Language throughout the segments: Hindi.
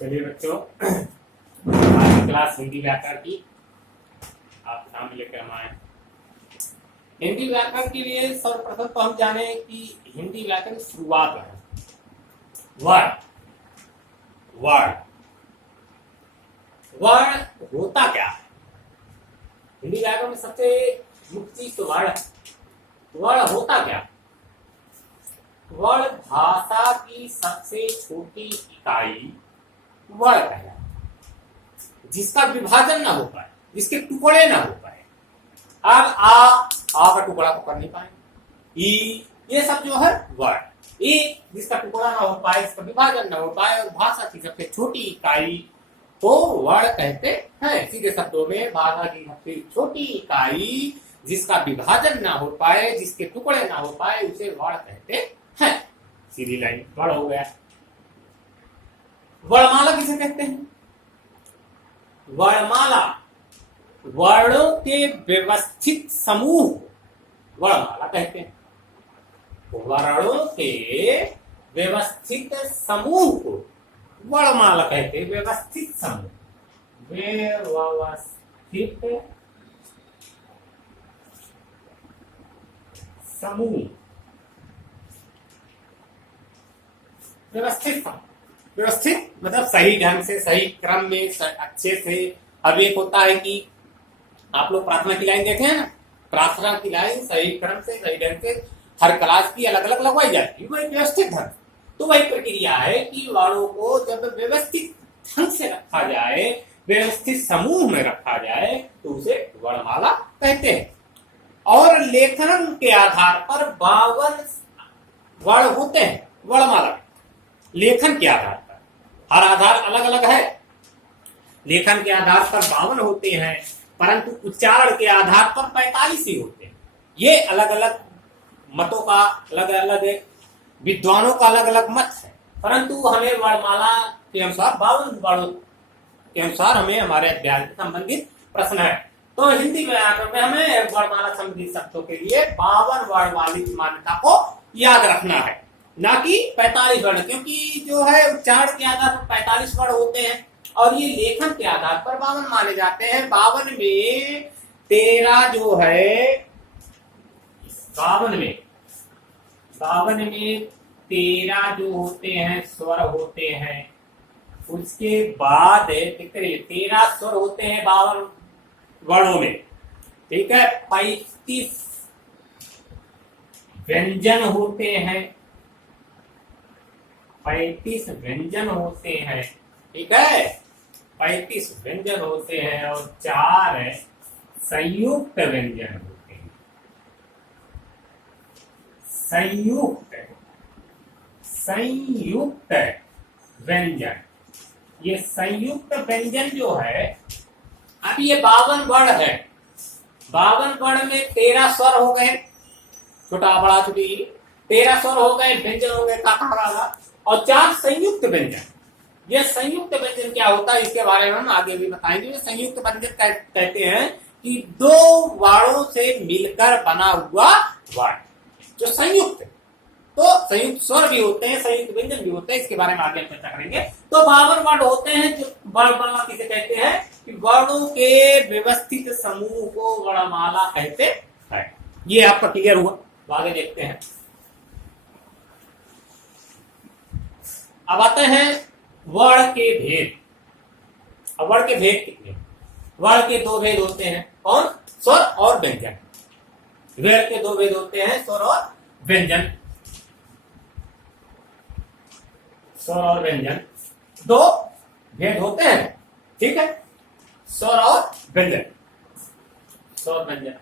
चलिए बच्चों, आज की क्लास हिंदी व्याकरण की आप नाम लेकर हम आए। हिंदी व्याकरण के लिए सर्वप्रथम तो हम जाने कि हिंदी व्याकरण की शुरुआत है वर्ड। वर्ड वर्ड होता क्या है? हिंदी व्याकरण में सबसे मुख्य चीज तो वर्ड है। वर्ड होता क्या? वर्ड भाषा की सबसे छोटी इकाई वर्ड कहलाता है, जिसका विभाजन ना हो पाए, जिसके टुकड़े ना हो पाए। अब आ का टुकड़ा तो कर नहीं पाए। ई ये सब जो है वर्ड। ई जिसका टुकड़ा ना हो पाए, इसका विभाजन ना हो पाए और भाषा की सबसे छोटी इकाई को वर्ड कहते हैं। सीधे शब्दों में भाषा की सबसे छोटी इकाई जिसका विभाजन ना हो पाए, जिसके टुकड़े ना हो पाए, उसे वर्ड कहते हैं। सीधी लाइन वर्ड हो गया। वर्णमाला किसे कहते हैं? वर्णमाला वर्णों के व्यवस्थित समूह वर्णमाला कहते हैं। वर्णों के व्यवस्थित समूह को वर्णमाला कहते हैं। व्यवस्थित समूह, व्यवस्थित समूह, व्यवस्थित समूह। व्यवस्थित मतलब सही ढंग से, सही क्रम में, अच्छे से। अब एक होता है कि आप लोग प्रार्थना की लाइन देखे हैं ना, प्रार्थना की लाइन सही क्रम से, सही ढंग से हर क्लास की अलग अलग लगवाई जाती है, वो एक व्यवस्थित ढंग। तो वही प्रक्रिया है कि वर्णों को जब व्यवस्थित ढंग से रखा जाए, व्यवस्थित समूह में रखा जाए, तो उसे वर्णमाला कहते हैं। और लेखन के आधार पर 52 वर्ण होते हैं वर्णमाला। लेखन के आधार पर हर आधार अलग अलग है। लेखन के आधार पर 52 होते हैं, परंतु उच्चारण के आधार पर 45 ही होते हैं। ये अलग अलग मतों का, अलग अलग विद्वानों का अलग अलग मत है, परंतु हमें वर्णमाला के अनुसार 52 वर्णों के अनुसार हमें हमारे अध्याय से संबंधित प्रश्न है। तो हिंदी व्याकरण में हमें वर्णमाला संबंधित शब्दों के लिए 52 वर्ण वाली मान्यता को याद रखना है, ना कि 45 वर्ण, क्योंकि जो है उच्चारण के आधार पर 45 वर्ण होते हैं और ये लेखन के आधार पर 52 माने जाते हैं। 52 में 13 जो है, 52 में 13 जो होते हैं स्वर होते हैं। उसके बाद 13 स्वर होते हैं 52 वर्णों में, ठीक है। 35 व्यंजन होते हैं, 35 व्यंजन होते हैं, ठीक है। 35 व्यंजन होते हैं और 4 संयुक्त व्यंजन होते हैं। संयुक्त व्यंजन, ये संयुक्त व्यंजन जो है, अब ये 52 वर्ण है। 52 वर्ण में 13 स्वर हो गए, छोटा बड़ा छोटी 13 स्वर हो गए, व्यंजन हो गए का, और 4 संयुक्त व्यंजन। ये संयुक्त व्यंजन क्या होता है, इसके बारे में हम आगे भी बताएंगे। संयुक्त व्यंजन कहते हैं कि 2 वर्णों से मिलकर बना हुआ वर्ण जो संयुक्त। तो संयुक्त स्वर भी होते हैं, संयुक्त व्यंजन भी होते हैं, इसके बारे में आगे चर्चा करेंगे। तो 52 वर्ण होते हैं जो वर्णमाला किसे कहते हैं कि वर्णों के व्यवस्थित समूह को वर्णमाला कहते हैं। ये आपका क्लियर हुआ? आगे देखते हैं। अब आते हैं वर्ण के भेद। अब वर्ण के भेद कितने? वर्ण के 2 भेद होते हैं, कौन? स्वर और व्यंजन। वर्ण के 2 भेद होते हैं, स्वर और व्यंजन। स्वर और व्यंजन 2 भेद होते हैं, ठीक है। स्वर और व्यंजन, स्वर व्यंजन।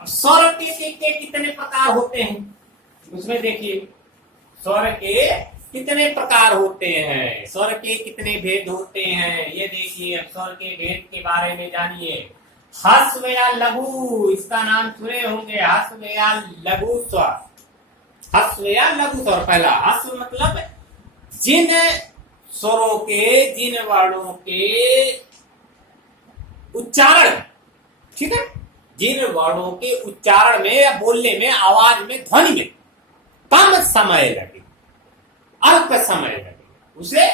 स्वर के कितने प्रकार होते हैं उसमें देखिए। स्वर के कितने प्रकार होते हैं, स्वर के कितने भेद होते हैं, ये देखिए। स्वर के भेद के बारे में जानिए। ह्रस्व या लघु, इसका नाम सुने होंगे, ह्रस्व या लघु स्वर। ह्रस्व या लघु स्वर। पहला ह्रस्व मतलब जिन स्वरों के, जिन वर्णों के उच्चारण, ठीक है, जिन वर्णों के उच्चारण में या बोलने में, आवाज में, ध्वनि में कम समय लगे, अल्प समय लगे, उसे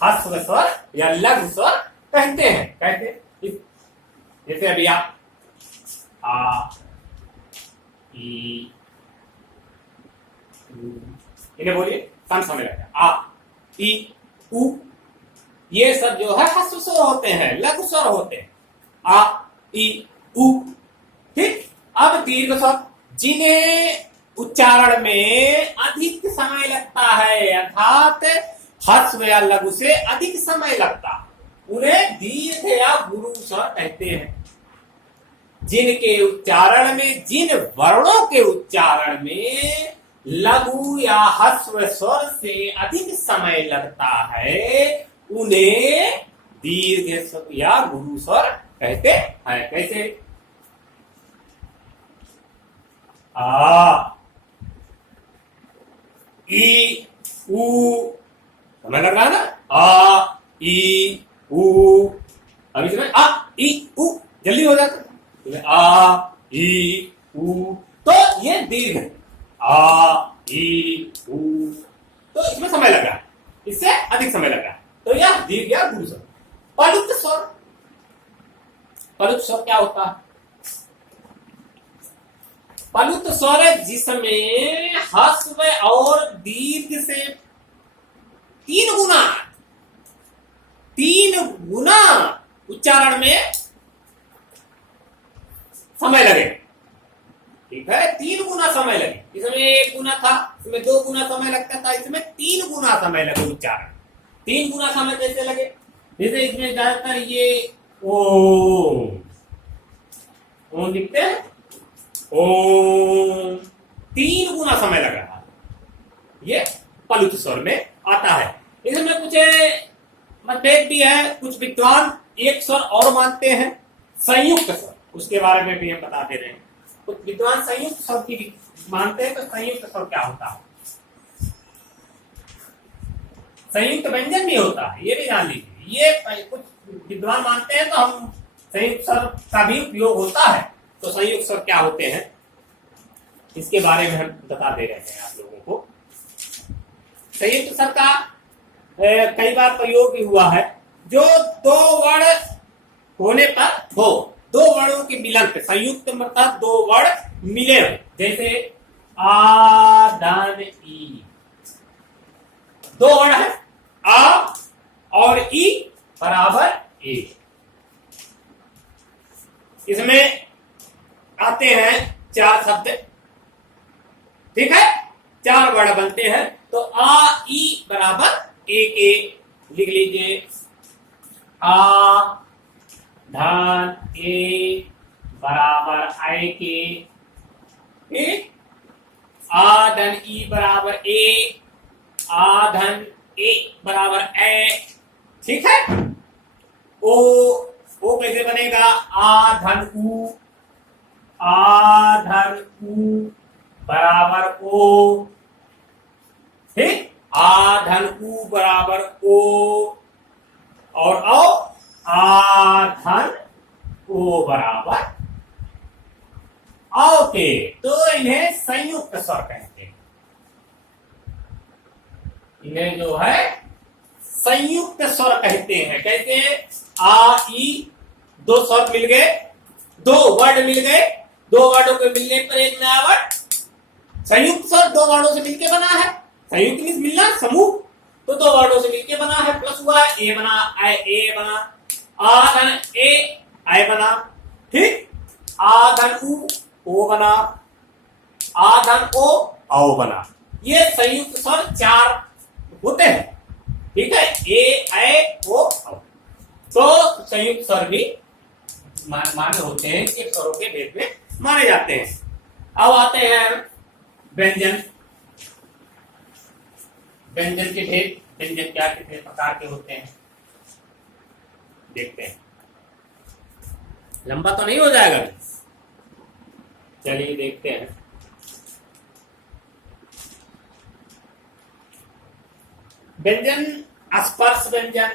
ह्रस्व स्वर या लघु स्वर कहते हैं। कैसे? जैसे अभी आप आ, ई, उ, इन्हें बोलिए, कम समय लगता है। आ, ई, उ, ये सब जो है ह्रस्व स्वर होते हैं, लघु स्वर होते हैं। आ, ई, उ, ठीक। अब दीर्घ स्वर जिन्हें उच्चारण में अधिक समय लगता है, अर्थात ह्रस्व या लघु से अधिक समय लगता, उन्हें दीर्घ या गुरु स्वर कहते हैं। जिनके उच्चारण में, जिन वर्णों के उच्चारण में लघु या ह्रस्व स्वर से अधिक समय लगता है, उन्हें दीर्घ या गुरु स्वर कहते हैं। कैसे? आ, ई, उ, समय लग रहा है ना? आ, ई, उ, अभी समय आ, ई, उ, जल्दी हो जाता है। आ, ई, उ, तो ये दीर्घ है। आ, ई, उ, तो इसमें समय लग रहा है, इससे अधिक समय लग रहा है, तो यह दीर्घ या गुरु स्वर। पलुप्त स्वर, पलुप्त स्वर क्या होता है? पलुप्त स्वर जिसमें ह्रस्व और दीर्घ से 3 गुना उच्चारण में समय लगे। ठीक है, 3 गुना समय लगे। इसमें 1 गुना था, इसमें 2 गुना समय लगता था, इसमें 3 गुना समय लगे उच्चारण। 3 गुना समय कैसे लगे? जैसे इसमें ज्यादातर ये ओम लिखते हैं, ओम, 3 गुना समय लग रहा है, ये पलुप्त स्वर में आता है। इसमें कुछ मतभेद भी है, कुछ विद्वान एक स्वर और मानते हैं, संयुक्त स्वर, उसके बारे में भी हम बता दे रहे हैं। कुछ विद्वान संयुक्त स्वर की मानते हैं, तो संयुक्त स्वर क्या होता है? संयुक्त व्यंजन भी होता है, ये भी जान लीजिए। ये कुछ विद्वान मानते हैं, तो हम संयुक्त स्वर का भी उपयोग होता है। तो संयुक्त स्वर क्या होते हैं, इसके बारे में हम बता दे रहे हैं आप लोगों को। संयुक्त स्वर का कई बार प्रयोग भी हुआ है, जो 2 वर्ण होने पर दो वर्णों के मिलन पे, संयुक्त मतलब 2 वर्ण मिले हो, जैसे आ, धन, ई, 2 वर्ण है, आ और ई बराबर ए। इसमें आते हैं 4 शब्द, ठीक है, 4 वर्ण बनते हैं, तो आ, ई बराबर एक लिख लीजिए। आ, धन, ए बराबर आई के, आ, धन, ई बराबर ए, आ, धन, ए बराबर ए, ठीक है। ओ कैसे बनेगा? आ, धन, उ, आ, धन, उ बराबर ओ, ठीक। आ, धन, उ बराबर ओ, और आ, धन, ओ बराबर औ के, तो इन्हें संयुक्त स्वर कहते हैं। इन्हें जो है संयुक्त स्वर कहते हैं। कैसे? आ, ई, 2 स्वर मिल गए, 2 वर्ड मिल गए, 2 वर्डों के मिलने पर एक नया वर्ड। संयुक्त स्वर 2 वर्डों से मिलकर बना है, संयुक्त मीन्स मिलना, समूह, तो 2 वर्डों से मिलकर बना है, प्लस हुआ है, ए बना, ए बना, आ, धन, ए, आई बना, ठीक। आ, धन, उ, ओ बना, आ, धन, ओ, औ बना। ये संयुक्त स्वर 4 होते हैं, ठीक है, ए, ओ, औ। तो संयुक्त स्वर भी मान्य होते हैं, कि स्वरों के भेद में माने जाते हैं। अब आते हैं व्यंजन। व्यंजन के भेद, व्यंजन क्या कितने प्रकार के होते हैं देखते हैं। लंबा तो नहीं हो जाएगा, चलिए देखते हैं। व्यंजन, स्पर्श व्यंजन।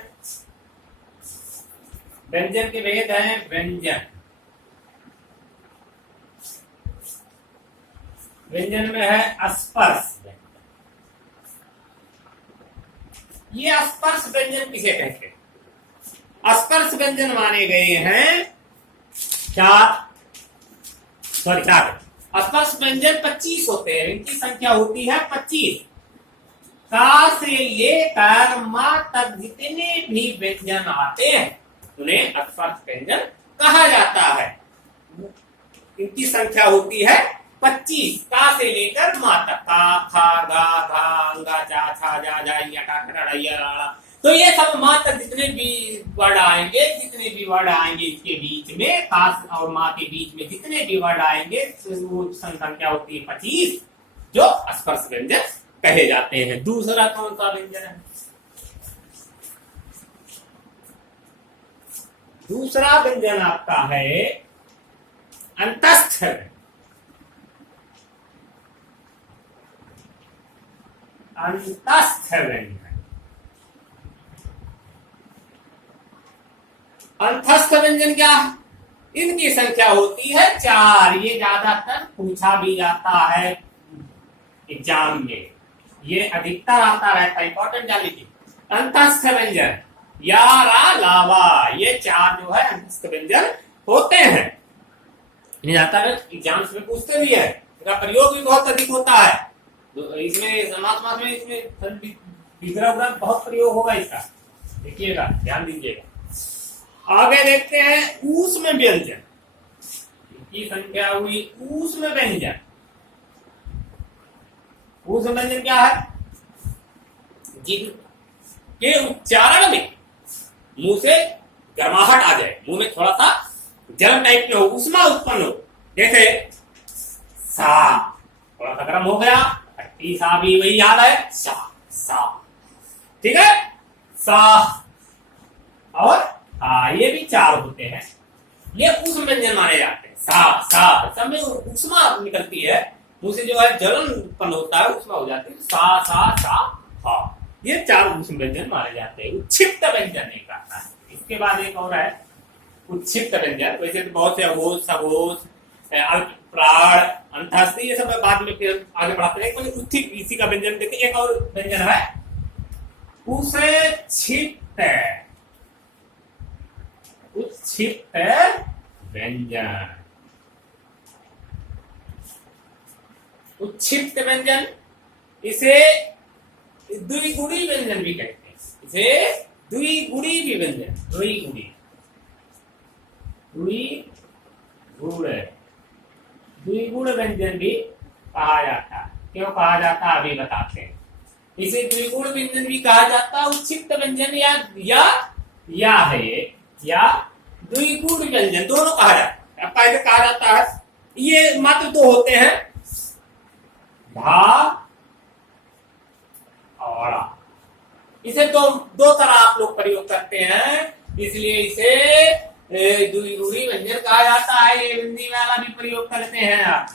व्यंजन के भेद हैं व्यंजन। व्यंजन में है स्पर्श व्यंजन, ये स्पर्श व्यंजन किसे कहते हैं? स्पर्श व्यंजन माने गए हैं चार, स्पर्श व्यंजन 25 होते हैं, इनकी संख्या होती है 25। का से लेकर मां तक जितने भी व्यंजन आते हैं उन्हें स्पर्श व्यंजन कहा जाता है। इनकी संख्या होती है 25, का से लेकर मां तक, का, खा, गा, घा, अंगा, चा, छा, जा, जा, या, का, करा, या, रा। तो ये सब मां तक जितने भी वर्ड आएंगे, इसके बीच में, खास और मां के बीच में जितने भी वर्ड आएंगे वो संख्या होती है 25, जो स्पर्श व्यंजन कहे जाते हैं। दूसरा कौन सा व्यंजन है? दूसरा व्यंजन आपका है अंतस्थ व्यंजन। अंतस्थ व्यंजन, अंतस्थ व्यंजन क्या है? इनकी संख्या होती है 4। ये ज्यादातर पूछा भी जाता है एग्जाम में, ये अधिकतर आता रहता है, इंपॉर्टेंट जान लीजिए। अंतस्थ व्यंजन, या, रा, लावा, ये 4 जो है अंतस्थ व्यंजन होते हैं। इन्हें ज्यादातर एग्जाम्स में पूछते भी है, इसका प्रयोग भी बहुत अधिक होता है। तो इसमें समास में इसमें विग्रह बहुत प्रयोग होगा इसका, देखिएगा, ध्यान दीजिएगा। आगे देखते हैं ऊष्म व्यंजन की संख्या हुई ऊष्म व्यंजन। ऊष्म व्यंजन क्या है? जिनके उच्चारण में मुंह से गर्माहट आ जाए, मुंह में थोड़ा सा जलन टाइप में हो, ऊष्मा उत्पन्न हो। जैसे सा, थोड़ा सा गर्म हो गया, खट्टी सा भी वही याद है, सा, ठीक है, सा। और ये भी 4 होते हैं, ये ऊष्म व्यंजन माने जाते हैं। सा सब में ऊष्मा निकलती है, मुंह से जो है जलन उत्पन्न होता है, ऊष्मा हो जाती है। सा, हा, ये 4 ऊष्म व्यंजन माने जाते हैं। उच्छिप्त व्यंजन एक आता है, इसके बाद एक और है उच्छिप्त व्यंजन। वैसे तो बहुत से अघोष, सघोष, अल्प, प्राण, अंतस्थ, ये सब बाद में फिर आगे बढ़ाते हैं। उत्थित, इसी का व्यंजन देखिए। एक और व्यंजन है उच्छिप्त, उच्छिप्त व्यंजन। उच्छिप्त व्यंजन, इसे द्विगुणी व्यंजन भी कहते हैं। इसे द्विगुणी भी व्यंजन, द्विगुणी, द्विगुण व्यंजन भी कहा जाता है। क्यों कहा जाता है अभी बताते हैं। इसे द्विगुण व्यंजन भी कहा जाता है। उच्छिप्त व्यंजन या है ये, या द्विगुण व्यंजन, दोनों कहा जाता है। पहले कहा जाता है, ये मात्र 2 होते हैं, धा और आ। इसे दो तरह आप लोग प्रयोग करते हैं, इसलिए इसे द्विगुणी व्यंजन कहा जाता है। ये हिंदी वाला भी प्रयोग करते हैं आप,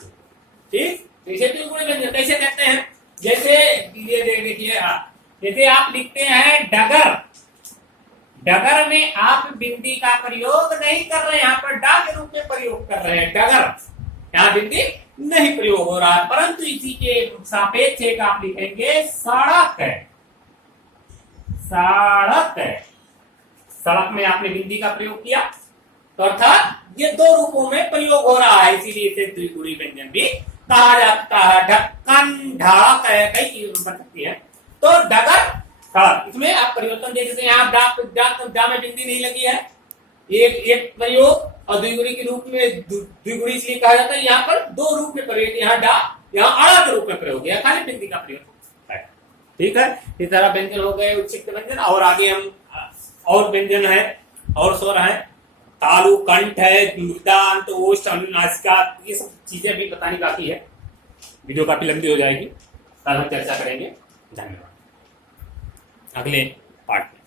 ठीक। इसे द्विगुणी व्यंजन कैसे कहते हैं? जैसे ये देखिए, जैसे आप लिखते हैं डगर, डगर में आप बिंदी का प्रयोग नहीं कर रहे हैं, यहाँ पर डा के रूप में प्रयोग कर रहे हैं। डगर, यहाँ बिंदी नहीं प्रयोग हो रहा है, परंतु इसी के सापेक्ष एक आप लिखेंगे सड़क। सड़क, सड़क में आपने बिंदी का प्रयोग किया, तो अर्थात ये 2 रूपों में प्रयोग हो रहा है, इसीलिए इसे द्विगुणी व्यंजन भी कहा जाता है। ढक्कन, ढाक, कई चीजें बन सकती है। तो डगर, सड़क, इसमें आप परिवर्तन दे देते हैं। यहाँ डा में बिंदी नहीं लगी है, एक प्रयोग, और द्विगुणी के रूप में द्विगुणी इसलिए कहा जाता है। यहाँ पर 2 रूप में प्रयोग, यहाँ डा, यहाँ अड़ा के रूप में प्रयोग है, खाली बिंदी का प्रयोग है, ठीक है। इस तरह व्यंजन हो गए उच्छिप्त व्यंजन। और आगे हम और व्यंजन है और स्वर है, तालु, कंठ है, मृदांत, ओष्ठ, अनुनासिका, ये सब चीजें भी बतानी बाकी है। वीडियो काफी लंबी हो जाएगी, कल हम चर्चा करेंगे। धन्यवाद। अगले पार्ट में।